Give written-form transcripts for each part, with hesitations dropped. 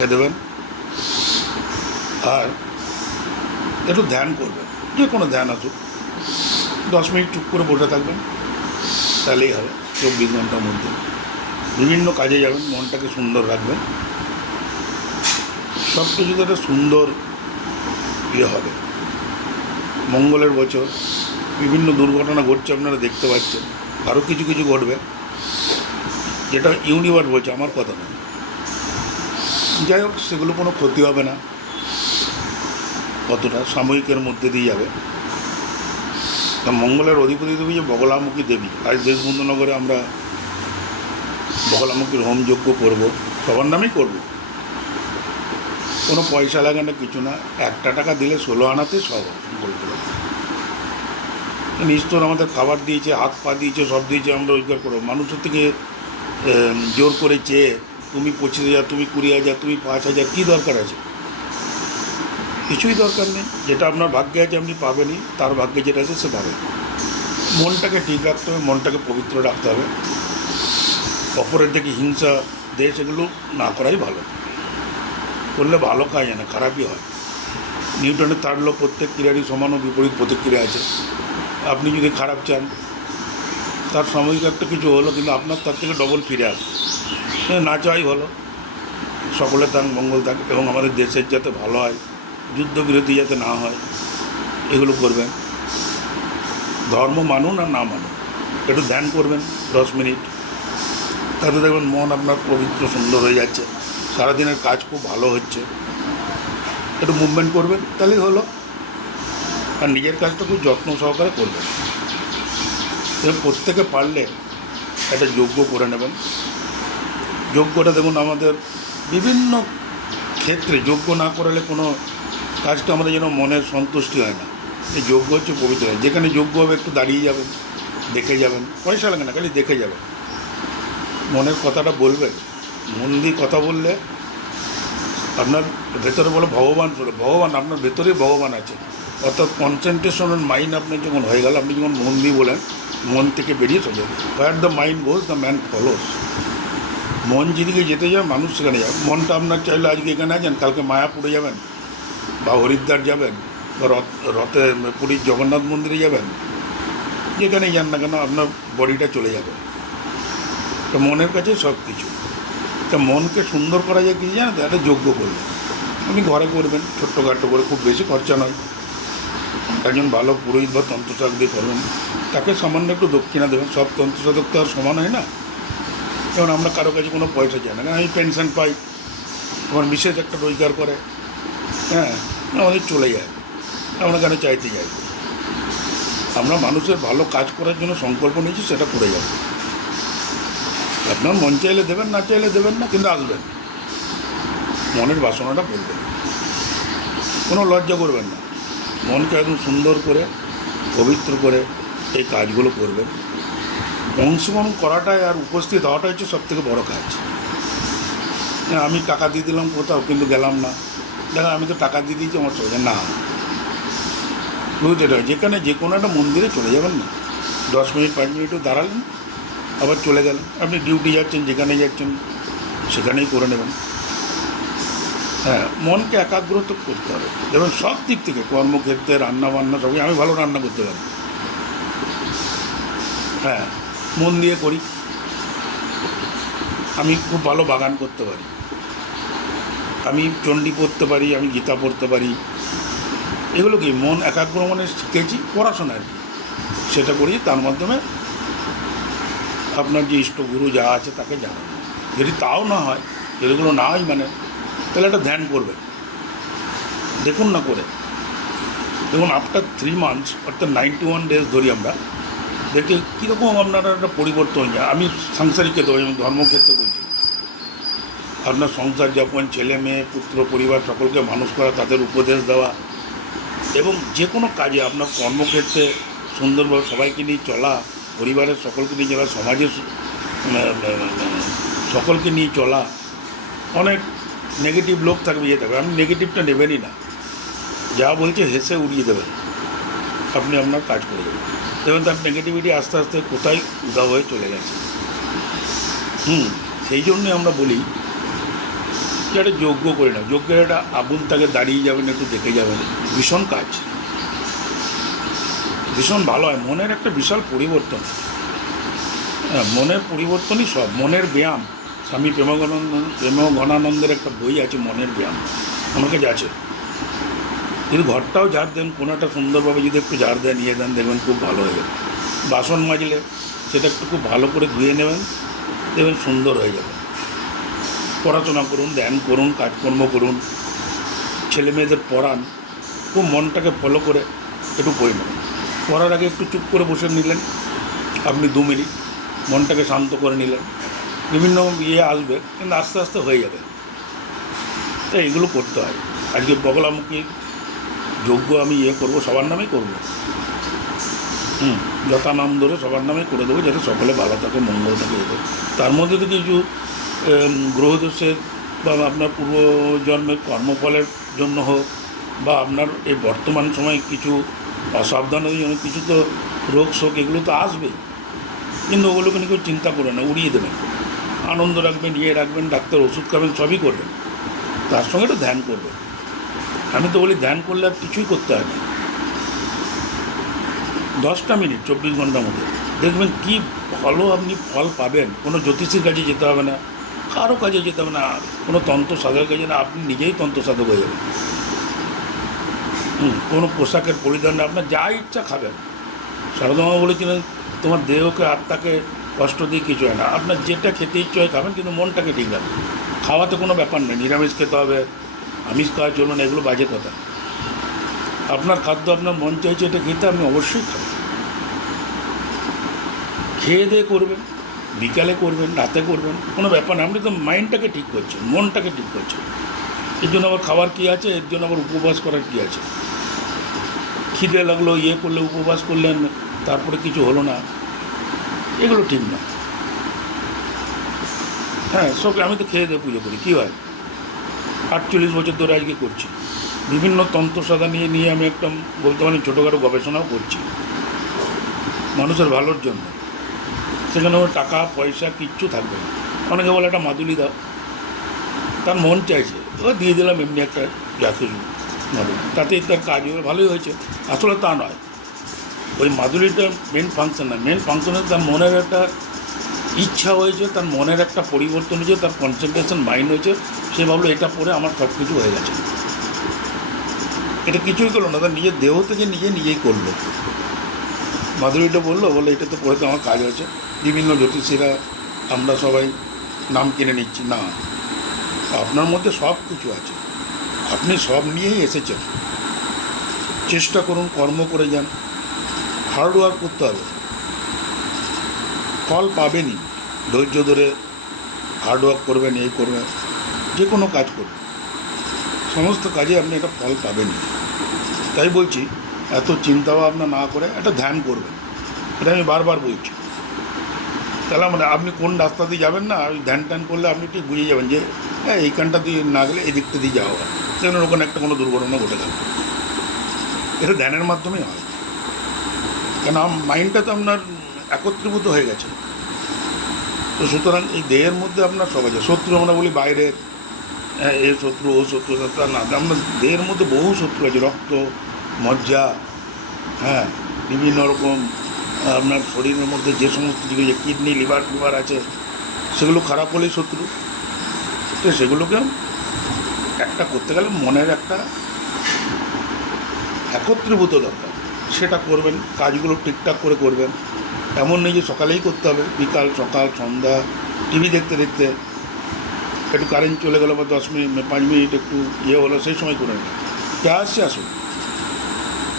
দেবেন আর একটু ধ্যান করবেন, যে কোনো ধ্যান আসুক, 10 মিনিট চুপ করে বসে থাকবেন, তাহলেই হবে। 24 ঘন্টার মধ্যে বিভিন্ন কাজে যাবেন, মনটাকে সুন্দর রাখবেন, সব কিছুতে একটা সুন্দর হবে। মঙ্গলের বছর, বিভিন্ন দুর্ঘটনা ঘটছে, আপনারা দেখতে পাচ্ছেন, আরও কিছু কিছু ঘটবে, যেটা ইউনিভার্স বলছে, আমার কথা নয়। যাই হোক, সেগুলো কোনো ক্ষতি হবে না, কতটা সাময়িকের মধ্যে দিয়ে যাবে। তা মঙ্গলের অধিপতি দেবী যে বগলামুখী দেবী, আজ দেশবন্ধুনগরে আমরা বগলামুখীর হোম যজ্ঞ করব, সবার নামেই করব, কোনো পয়সা লাগে না, কিছু না, 1 টাকা দিলে 16 আনাতে সব মঙ্গলগুলো নিশ্চয় আমাদের খাবার দিয়েছে, হাত পা দিয়েছে, সব দিয়েছে, আমরা রোজগার করবো। মানুষের থেকে জোর করে চেয়ে তুমি 25,000, তুমি 20,000, তুমি 5,000, কী দরকার আছে? কিছুই দরকার নেই। যেটা আপনার ভাগ্যে আছে আপনি পাবেনই, তার ভাগ্যে যেটা আছে সে পাবে। মনটাকে ঠিক রাখতে হবে, মনটাকে পবিত্র রাখতে হবে, অপরের দিকে হিংসা, দেশ, এগুলো না করাই ভালো। করলে ভালো কাজ না, খারাপই হয়। নিউটনের 3rd ল, প্রত্যেক ক্রিয়ারই সমান ও বিপরীত প্রতিক্রিয়া আছে। আপনি যদি খারাপ চান, তার সাময়িক একটা কিছু হলো, কিন্তু আপনার তার থেকে ডবল ফিরে আসবে। না চাই ভালো, সকলে তার মঙ্গল থাক, এবং আমাদের দেশের যাতে ভালো হয়, যুদ্ধবিরতি যাতে না হয়, এগুলো করবেন। ধর্ম মানুন আর না মানুন, একটু ধ্যান করবেন 10 মিনিট, তাতে দেখবেন মন আপনার পবিত্র সুন্দর হয়ে যাচ্ছে, সারাদিনের কাজ খুব ভালো হচ্ছে। একটু মুভমেন্ট করবেন, তাহলেই হলো। আর নিজের কাজটা খুব যত্ন সহকারে করবেন। এবং প্রত্যেকে পারলে একটা যজ্ঞ করে নেবেন। যজ্ঞটা দেখুন, আমাদের বিভিন্ন ক্ষেত্রে যজ্ঞ না করলে কোনো কাজটা আমাদের যেন মনের সন্তুষ্টি হয় না। এই যজ্ঞ হচ্ছে পবিত্র। যেখানে যজ্ঞ হবে একটু দাঁড়িয়ে যাবেন, দেখে যাবেন, পয়সা লাগে না, খালি দেখে যাবেন, মনের কথাটা বলবেন। মন দিয়ে কথা বললে আপনার ভেতরে বলে ভগবান, ভগবান আপনার ভেতরেই ভগবান আছে। অর্থাৎ কনসেন্ট্রেশন অন মাইন্ড আপনার যখন হয়ে গেল, আপনি যখন মন দিয়ে বলেন, মন থেকে বেরিয়ে চলে যাবে। Where the mind goes the man follows. মন যেদিকে যেতে যায়, মানুষ সেখানে যাবে। মনটা আপনার চাইলে আজকে এখানে আছেন, কালকে মায়াপুরে যাবেন, বা হরিদ্বার যাবেন, বা রথে পুরীর জগন্নাথ মন্দিরে যাবেন, যেখানেই যান না কেন, আপনার বডিটা চলে যাবে। তো মনের কাছে সব কিছু। তা মনকে সুন্দর করা যায় কি জানেন তো? একটা যজ্ঞ করবেন, আপনি ঘরে করবেন, ছোট্টখাট্টো করে, খুব বেশি খরচা নয়। একজন ভালো পুরোহিত বা তন্ত্রসাধক দিয়ে করবেন, তাকে সামান্য একটু দক্ষিণা দেবেন। সব তন্ত্রসাধক তো আর সমান হয় না। যেমন আমরা কারো কাছে কোনো পয়সা চাই না, কারণ আমি পেনশন পাই, আমার বিশেষ একটা রোজগার করে, হ্যাঁ, আমাদের চলে যায়, আমরা কেন চাইতে যাই? আমরা মানুষের ভালো কাজ করার জন্য সংকল্প নিয়েছি, সেটা করে যাব। আপনার মন চাইলে দেবেন, না চাইলে দেবেন না, কিন্তু আসবেন, মনের বাসনাটা বলবেন, কোনো লজ্জা করবেন না। মনকে একদম সুন্দর করে, পবিত্র করে এই কাজগুলো করবেন। অংশগ্রহণ করাটাই আর উপস্থিত হওয়াটাই হচ্ছে সবথেকে বড় কাজ। হ্যাঁ, আমি টাকা দিয়ে দিলাম কোথাও, কিন্তু গেলাম না। দেখেন, আমি তো টাকা দিয়ে দিয়েছি, আমার চলে যায় না। বুঝতে পারি, যেখানে যে কোনো একটা মন্দিরে চলে যাবেন না, 10 মিনিট 5 মিনিটও দাঁড়ালেন, আবার চলে গেলেন। আপনি ডিউটি যাচ্ছেন, যেখানে যাচ্ছেন সেখানেই করে নেবেন। হ্যাঁ, মনকে একাগ্রত করতে হবে। যেমন সব দিক থেকে, কর্মক্ষেত্রে, রান্নাবান্না, সবই। আমি ভালো রান্না করতে পারি, হ্যাঁ, মন দিয়ে করি। আমি খুব ভালো বাগান করতে পারি, আমি চণ্ডী পড়তে পারি, আমি গীতা পড়তে পারি। এগুলো কি মন একাগ্র মনে শিখেছি, পড়াশোনা আর কি, সেটা করি। তার মাধ্যমে আপনার যে ইষ্টগুরু যা আছে তাকে জানানো। যদি তাও না হয়, যেগুলো না হয় মানে, তাহলে একটা ধ্যান করবেন, দেখুন না করে। দেখুন, আফটার 3 মান্থস, অর্থাৎ 91 ডেজ ধরি আমরা, দেখে কীরকম আপনারা একটা পরিবর্তন হয়ে যায়। আমি সাংসারিক ক্ষেত্রে, আমি ধর্মক্ষেত্রে বলছি, আপনার সংসার যাপন, ছেলে মেয়ে, পুত্র পরিবার, সকলকে মানুষ করা, তাদের উপদেশ দেওয়া, এবং যে কোনো কাজে আপনার কর্মক্ষেত্রে সুন্দরভাবে সবাইকে নিয়ে চলা, পরিবারের সকলকে নিয়ে চলা, সমাজের সকলকে নিয়ে চলা। অনেক নেগেটিভ লোক থাকবে, ইয়ে থাকবে, আপনি নেগেটিভটা নেবেনই না, যা বলছে হেসে উড়িয়ে দেবেন, আপনি আপনার কাজ করে দেবেন। দেখবেন তার নেগেটিভিটি আস্তে আস্তে কোথায় উধাও হয়ে চলে গেছে। সেই জন্যে আমরা বলি একটা যজ্ঞ করে না, যজ্ঞের একটা আগুন তাকে দাঁড়িয়ে যাবেন, একটু দেখে যাবেন, ভীষণ কাজ, ভীষণ ভালো হয়, মনের একটা বিশাল পরিবর্তন। হ্যাঁ, মনের পরিবর্তনই সব, মনের ব্যায়াম। স্বামী প্রেমঘনানন্দের একটা বই আছে, মনের ব্যায়াম, আমার কাছে আছে। যদি ঘরটাও ঝাড় দেন, কোনো একটা সুন্দরভাবে যদি একটু ঝাড় দেন, নিয়ে দেন, দেখবেন খুব ভালো হয়ে যাবে। বাসন মাজলে সেটা একটু খুব ভালো করে ধুয়ে নেবেন, দেখবেন সুন্দর হয়ে যাবে। পড়াশোনা করুন, ধ্যান করুন, কাজকর্ম করুন, ছেলে মেয়েদের পড়ান, খুব মনটাকে ফলো করে একটু পড়ে নেবেন। পড়ার আগে একটু চুপ করে বসে নিলেন আপনি 2 মিনিট, মনটাকে শান্ত করে নিলেন, বিভিন্ন আসবে, কিন্তু আস্তে আস্তে হয়ে যাবে। তাই এগুলো করতে হয়। আজকে বগলামুখী যজ্ঞ আমি করবো, সবার নামেই করবো, যথানাম ধরে সবার নামেই করে দেবো, যাতে সকলে ভালো থাকে, মঙ্গল থাকে। তার মধ্যে তো কিছু গ্রহদোষের বা আপনার পূর্বজন্মের কর্মফলের জন্য হোক, বা আপনার এই বর্তমান সময়ে কিছু অসাবধানের জন্য কিছু তো রোগ শোক এগুলো তো আসবে, কিন্তু ওগুলোকে নিয়ে কেউ চিন্তা করে না, উড়িয়ে দেবেন, আনন্দ রাখবেন, রাখবেন, ডাক্তার ওষুধ খাবেন, সবই করবেন, তার সঙ্গে একটু ধ্যান করবেন। আমি তো বলি ধ্যান করলে আর কিছুই করতে হয় না, 10টা মিনিট 24 ঘন্টার মধ্যে দেখবেন কি ভালো আপনি ফল পাবেন। কোনো জ্যোতিষীর কাছে যেতে হবে না, কারো কাছে যেতে হবে না, কোনো তন্ত্র সাধকের কাছে না, আপনি নিজেই তন্ত্র সাধক হয়ে যাবেন। কোনো পোশাকের পরিধান না, আপনার যা ইচ্ছা খাবেন। সারদামা বলেছিলেন, তোমার দেহকে আত্মাকে কষ্ট দিয়ে কিছু হয় না, আপনার যেটা খেতে ইচ্ছে হয় খাবেন, কিন্তু মনটাকে ঠিক রাখবেন। খাওয়াতে কোনো ব্যাপার নেই, নিরামিষ খেতে হবে, আমিষ খাওয়া চলবে না, এগুলো বাজে কথা। আপনার খাদ্য আপনার মন চাইছে এটা খেতে, আপনি অবশ্যই খাবেন। খেয়ে দিয়ে করবেন, বিকালে করবেন, রাতে করবেন, কোনো ব্যাপার না। আপনি তো মাইন্ডটাকে ঠিক করছেন, মনটাকে ঠিক করছেন। এর জন্য আবার খাবার কী আছে, এর জন্য আবার উপবাস করার কী আছে? খিদে লাগলো, করলে উপবাস করলেন, তারপরে কিছু হলো না, এগুলো ঠিক না। হ্যাঁ, আমি তো খেয়ে দিয়ে পুজো করি, কী হয়, 48 বছর ধরে আজকে করছি। বিভিন্ন তন্ত্রসাধা নিয়ে আমি একটা বলতে পারি ছোটোখাটো গবেষণাও করছি মানুষের ভালোর জন্য। সেখানে টাকা পয়সা কিচ্ছু থাকবে না। অনেকে বলে একটা মাদুলি দাও, তার মন চাইছে, দিয়ে দিলাম এমনি একটা জাতীয় মাদুলি, তাতেই তার কাজ ভালোই হয়েছে। আসলে তা নয়, ওই মাদুলিটা মেন ফাংশন না, মেন ফাংশন হচ্ছে তার মনের একটা ইচ্ছা হয়েছে, তার মনের একটা পরিবর্তন হয়েছে, তার কনসেন্ট্রেশন মাইন্ড হয়েছে, সে ভাবলো এটা পরে আমার সব কিছু হয়ে গেছে। এটা কিছুই করলো না, তার নিজের দেহ থেকে নিজেই করলো। মাধুরীটা বলে এটা তো পরে তো আমার কাজ হয়েছে। বিভিন্ন জ্যোতিষীরা আমরা সবাই নাম কিনে নিচ্ছি না, আপনার মধ্যে সব কিছু আছে, আপনি সব নিয়েই এসেছেন। চেষ্টা করুন, কর্ম করে যান, হার্ডওয়ার্ক করতে হবে, ফল পাবেনই। ধৈর্য ধরে হার্ডওয়ার্ক করবেন, করবেন, যে কোনো কাজ করবেন, সমস্ত কাজে আপনি একটা ফল পাবেনই। তাই বলছি, এত চিন্তা ভাবনা না করে একটা ধ্যান করবেন, এটা আমি বারবার বলছি। তাহলে মানে আপনি কোন রাস্তা দিয়ে যাবেন না, ওই ধ্যান ট্যান করলে আপনি ঠিক বুঝে যাবেন যে হ্যাঁ এইখানটা দিয়ে না গেলে এই দিকটা দিয়ে যাওয়া হয়, সেখানে ওখানে একটা কোনো দুর্ঘটনা ঘটে যাবে। এটা ধ্যানের মাধ্যমেই হয়, কেন মাইন্ডটা তো আপনার একত্রীভূত হয়ে গেছে। তো সুতরাং এই দেহের মধ্যে আপনার সব আছে। শত্রু আমরা বলি বাইরের, হ্যাঁ এ শত্রু ও শত্রু, তা না, আপনার দেহের মধ্যে বহু শত্রু আছে, রক্ত, মজ্জা, হ্যাঁ বিভিন্ন রকম আপনার শরীরের মধ্যে যে সমস্ত জিনিস, কিডনি লিভার আছে, সেগুলো খারাপ হলেই শত্রু। তো সেগুলোকে একটা করতে গেলে মনের একটা একত্রীভূত দরকার, সেটা করবেন, কাজগুলো ঠিকঠাক করে করবেন। এমন নেই যে সকালেই করতে হবে, বিকাল, সকাল, সন্ধ্যা, টিভি দেখতে দেখতে একটু কারেন্ট চলে গেলো বা 10 মিনিট 5 মিনিট একটু হলো, সেই সময় করে নেবেন, যা আসছে আসুন,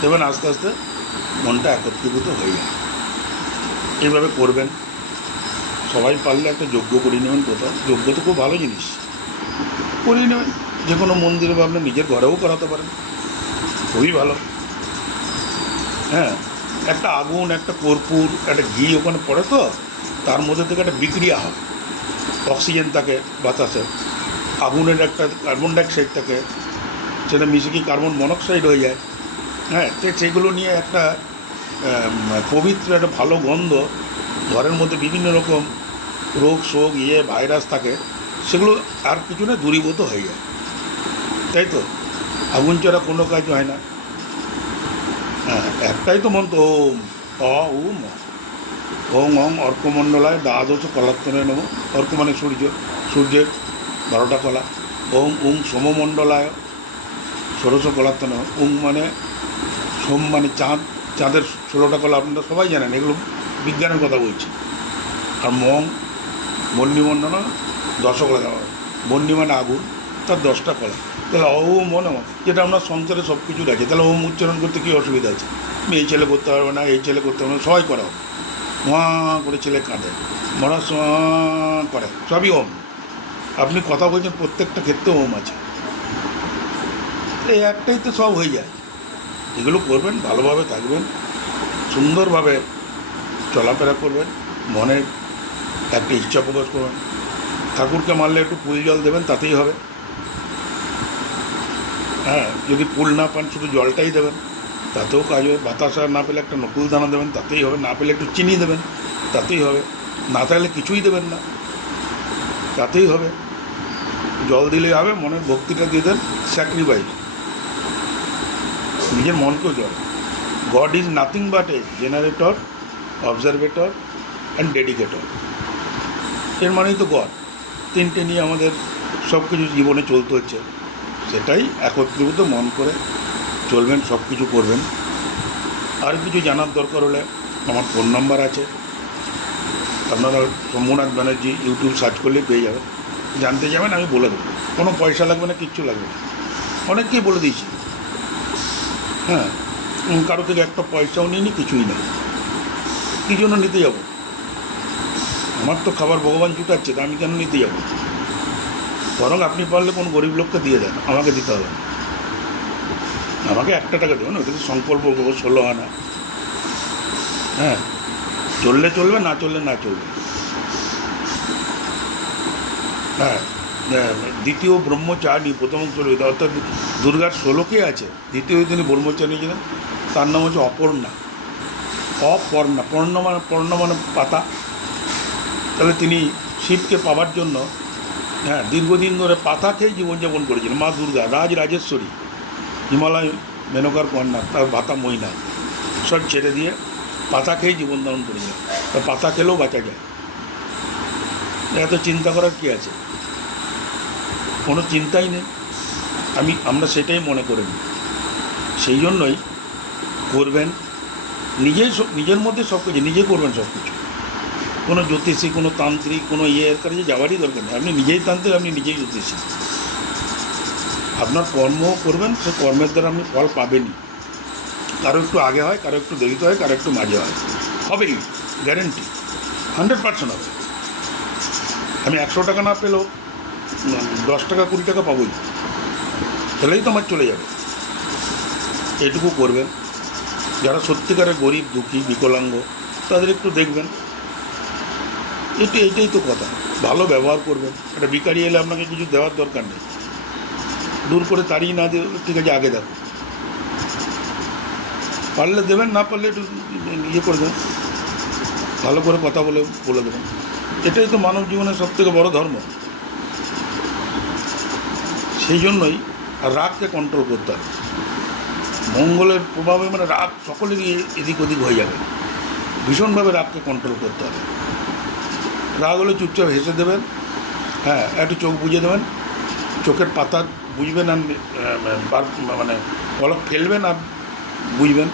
দেখবেন আস্তে আস্তে মনটা একত্রীভূত হয়ে যায়। এইভাবে করবেন। সবাই পারলে একটা যজ্ঞ করিয়ে নেবেন কোথাও, যজ্ঞ তো খুব ভালো জিনিস, করিয়ে নেবেন। যে কোনো মন্দিরে বা আপনার নিজের ঘরেও করাতে পারেন, খুবই ভালো। হ্যাঁ, একটা আগুন, একটা কর্পূর, একটা ঘি ওখানে পড়ে, তো তার মধ্যে থেকে একটা বিক্রিয়া হয়, অক্সিজেন থাকে বাতাসে, আগুনের একটা কার্বন ডাইঅক্সাইড থাকে, সেটা মিশে কি কার্বন মনোক্সাইড হয়ে যায়। হ্যাঁ, তো সেগুলো নিয়ে একটা পবিত্র একটা ভালো গন্ধ, ঘরের মধ্যে বিভিন্ন রকম রোগ শোক ভাইরাস থাকে, সেগুলো আর কিছু না দূরীভূত হয়ে যায়, তাই তো? আগুন ছাড়া কোনো কাজ হয় না। হ্যাঁ, একটাই তো মন্ত্র, ওম অ উম ওং অং অর্কমণ্ডলায় দ্বাদশ কলাত্তনে নেব। অর্ক মানে সূর্য, সূর্যের 12টা কলা। ওং উং সোমমণ্ডলায় ষোড়শ কলাত্তনে। উং মানে সোম মানে চাঁদ, চাঁদের 16টা কলা আপনারা সবাই জানেন, এগুলো বিজ্ঞানের কথা বলছি। আর মং বন্যিমণ্ডল 10 কলা দেওয়া হয়। বন্যি মানে আগুন, তার 10টা কলা। তাহলে ওম মনে যেটা আপনার সংসারে সব কিছুর আছে, তাহলে ওম উচ্চারণ করতে কী অসুবিধা আছে? এই ছেলে করতে পারবে না, এই ছেলে করতে পারবে না, সবাই করা হবে। ওয়া করে ছেলে কাঁদে, মরা করে, সবই ওম। আপনি কথা বলছেন, প্রত্যেকটা ক্ষেত্রে ওম আছে। এই একটাই তো সব হয়ে যায়। এগুলো করবেন, ভালোভাবে থাকবেন, সুন্দরভাবে চলাফেরা করবেন, মনে একটা ইচ্ছা প্রকাশ করবেন। ঠাকুরকে মারলে একটু ফুল জল দেবেন, তাতেই হবে। হ্যাঁ, যদি ফুল না পান শুধু জলটাই দেবেন, তাতেও কাজ হবে। বাতাসা না পেলে একটা নকুল দানা দেবেন, তাতেই হবে। না পেলে একটু চিনি দেবেন, তাতেই হবে। না থাকলে কিছুই দেবেন না, তাতেই হবে। জল দিলেই হবে, মনের ভক্তিটা দিয়ে দেন। স্যাক্রিফাইস, নিজের মনকেও জল। God is nothing but a generator, observator and dedicator. এর মানেই তো গড। তিনটে নিয়ে আমাদের সব কিছু জীবনে চলতে হচ্ছে। সেটাই একত্রীভূত মন করে চলবেন, সব কিছু করবেন। আর কিছু জানার দরকার হলে আমার ফোন নাম্বার আছে, আপনারা শম্ভুনাথ ব্যানার্জি ইউটিউব সার্চ করলেই পেয়ে যাবেন। জানতে যাবেন, আমি বলে দেবো। কোনো পয়সা লাগবে না, কিচ্ছু লাগবে না। অনেককেই বলে দিয়েছি। হ্যাঁ, কারো থেকে একটা পয়সাও নিইনি, কিছুই না। কী জন্য নিতে যাব? আমার তো খাবার ভগবান জুটাচ্ছে, তা আমি কেন নিতে যাব? বরং আপনি পারলে কোন গরিব লোককে দিয়ে দেন, আমাকে দিতে হবে না। আমাকে 1 টাকা দেবেন, ওটা সংকল্প করবো 16 আনা। হ্যাঁ, চললে চলবে, না চললে না চলবে। হ্যাঁ, দ্বিতীয় ব্রহ্মচারী প্রথম চলবে, অর্থাৎ দুর্গার 16 আছে। দ্বিতীয় তিনি ব্রহ্মচারী ছিলেন, তার নাম হচ্ছে অপর্ণা। অপর্ণা, পর্ণ মানে পাতা। তাহলে তিনি শিবকে পাওয়ার জন্য দীর্ঘদিন ধরে পাতা খেয়ে জীবনযাপন করেছিলেন। মা দুর্গা রাজরাজেশ্বরী, হিমালয় মেনকার কন্যা, তার ভাতা মহিলা, সব ছেড়ে দিয়ে পাতা খেয়েই জীবনধারণ করেছিলেন। তা পাতা খেলেও বাঁচা যায়, এত চিন্তা করার কী আছে? কোনো চিন্তাই নেই। আমরা সেটাই মনে করে নিই। সেই জন্যই করবেন, নিজের মধ্যে সব কিছু নিজে করবেন। সব কিছু, কোনো জ্যোতিষী, কোনো তান্ত্রিক, কোনো এর কাছে যাওয়ারই দরকার নেই। আপনি নিজেই তান্ত্রিক, আপনি নিজেই জ্যোতিষী। আপনার কর্ম করবেন, সেই কর্মের দ্বারা আপনি ফল পাবেনই। কারো একটু আগে হয়, কারো একটু দেরিতে হয়, কারো একটু মাঝে হয়, হবেই, গ্যারেন্টি 100% হবে। আমি 100 টাকা না পেলেও 10 টাকা 20 টাকা পাবোই, তাহলেই তো আমার চলে যাবে। এইটুকু করবেন। যারা সত্যিকারের গরিব, দুঃখী, বিকলাঙ্গ, তাদের একটু দেখবেন। এইটাই তো কথা। ভালো ব্যবহার করবেন। একটা ভিখারি এলে আপনাকে কিছু দেওয়ার দরকার নেই, দূর করে তাড়িয়ে না দিয়ে, ঠিক আছে আগে দেখো, পারলে দেবেন, না পারলে একটু করে দেবেন, ভালো করে কথা বলে দেবেন। এটাই তো মানব জীবনের সবথেকে বড় ধর্ম। সেই জন্যই রাগকে কন্ট্রোল করতে হবে। মঙ্গলের প্রভাবে মানে রাগ সকলেরই এদিক ওদিক হয়ে যাবে। ভীষণভাবে রাগকে কন্ট্রোল করতে হবে। রাগ হলে চুপচাপ হেসে দেবেন। হ্যাঁ, একটু চোখ বুজে দেবেন, চোখের পাতা বুঝবেন, আর মানে পলক ফেলবেন আর বুঝবেন,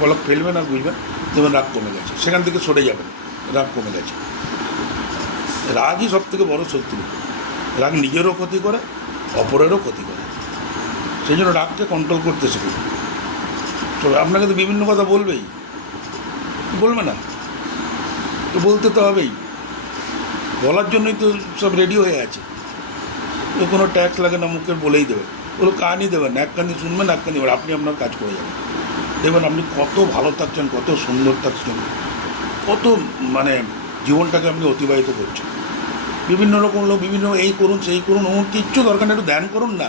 পলক ফেলবেন আর বুঝবেন, যেমন রাগ কমে গেছে। সেখান থেকে সরে যাবেন, রাগ কমে গেছে। রাগই সব থেকে বড় শত্রু। রাগ নিজেরও ক্ষতি করে, অপরেরও ক্ষতি করে। সেই জন্য রাগকে কন্ট্রোল করতে শিখুন। তবে আপনাকে তো বিভিন্ন কথা বলবে না তো, বলতে তো হবেই। বলার জন্যই তো সব রেডি হয়ে আছে। তো কোনো ট্যাক্স লাগে না, মুখের বলেই দেবে। ওগুলো কানই দেবেন না, এক কানি শুনবেন, এক কানি আপনি আপনার কাজ করে যাবেন। দেখবেন আপনি কত ভালো থাকছেন, কত সুন্দর থাকছেন, কত মানে জীবনটাকে আপনি অতিবাহিত করছেন। বিভিন্ন রকম লোক বিভিন্ন এই করুন সেই করুন, ওর কিচ্ছু দরকার নেই। একটু ধ্যান করুন না,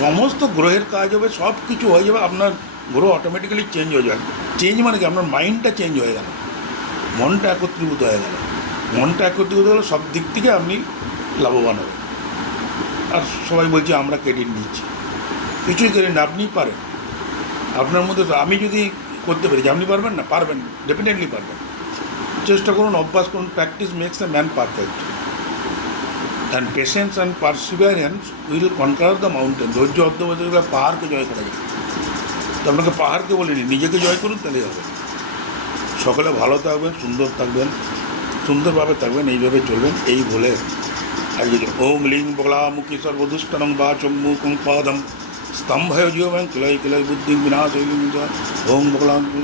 সমস্ত গ্রহের কাজ হবে, সব কিছু হয়ে যাবে। আপনার গ্রহ অটোমেটিক্যালি চেঞ্জ হয়ে যাবে। চেঞ্জ মানে কি? আপনার মাইন্ডটা চেঞ্জ হয়ে গেল, মনটা একত্রীভূত হয়ে গেল। মনটা একত্রীভূত হলে সব দিক থেকে আপনি লাভবান হবে। আর সবাই বলছে আমরা ক্রেডিট নিচ্ছি, কিছুই ক্রেডিট না, আপনিই পারেন। আপনার মধ্যে তো আমি যদি করতে পারি, যে আপনি পারবেন না, পারবেন, ডেফিনেটলি পারবেন। চেষ্টা করুন, অভ্যাস করুন, practice makes a man perfect, and patience and perseverance will conquer the mountain. ধৈর্য অধ্যবসায় পাহাড়কে জয় করা যায়। তো আপনাকে পাহাড়কে বলিনি, নিজেকে জয় করুন, তাহলেই হবে। সকলে ভালো থাকবেন, সুন্দর থাকবেন, সুন্দরভাবে থাকবেন, এইভাবে চলবেন, এই বলে আজকে ওং লিং বগলামুখী সর্বদুষ্টনং বা চম্মুকং পাদম স্তম্ভয় জীবন কিলাই কিলাই বুদ্ধি বিনাশ ওং বগলামুখী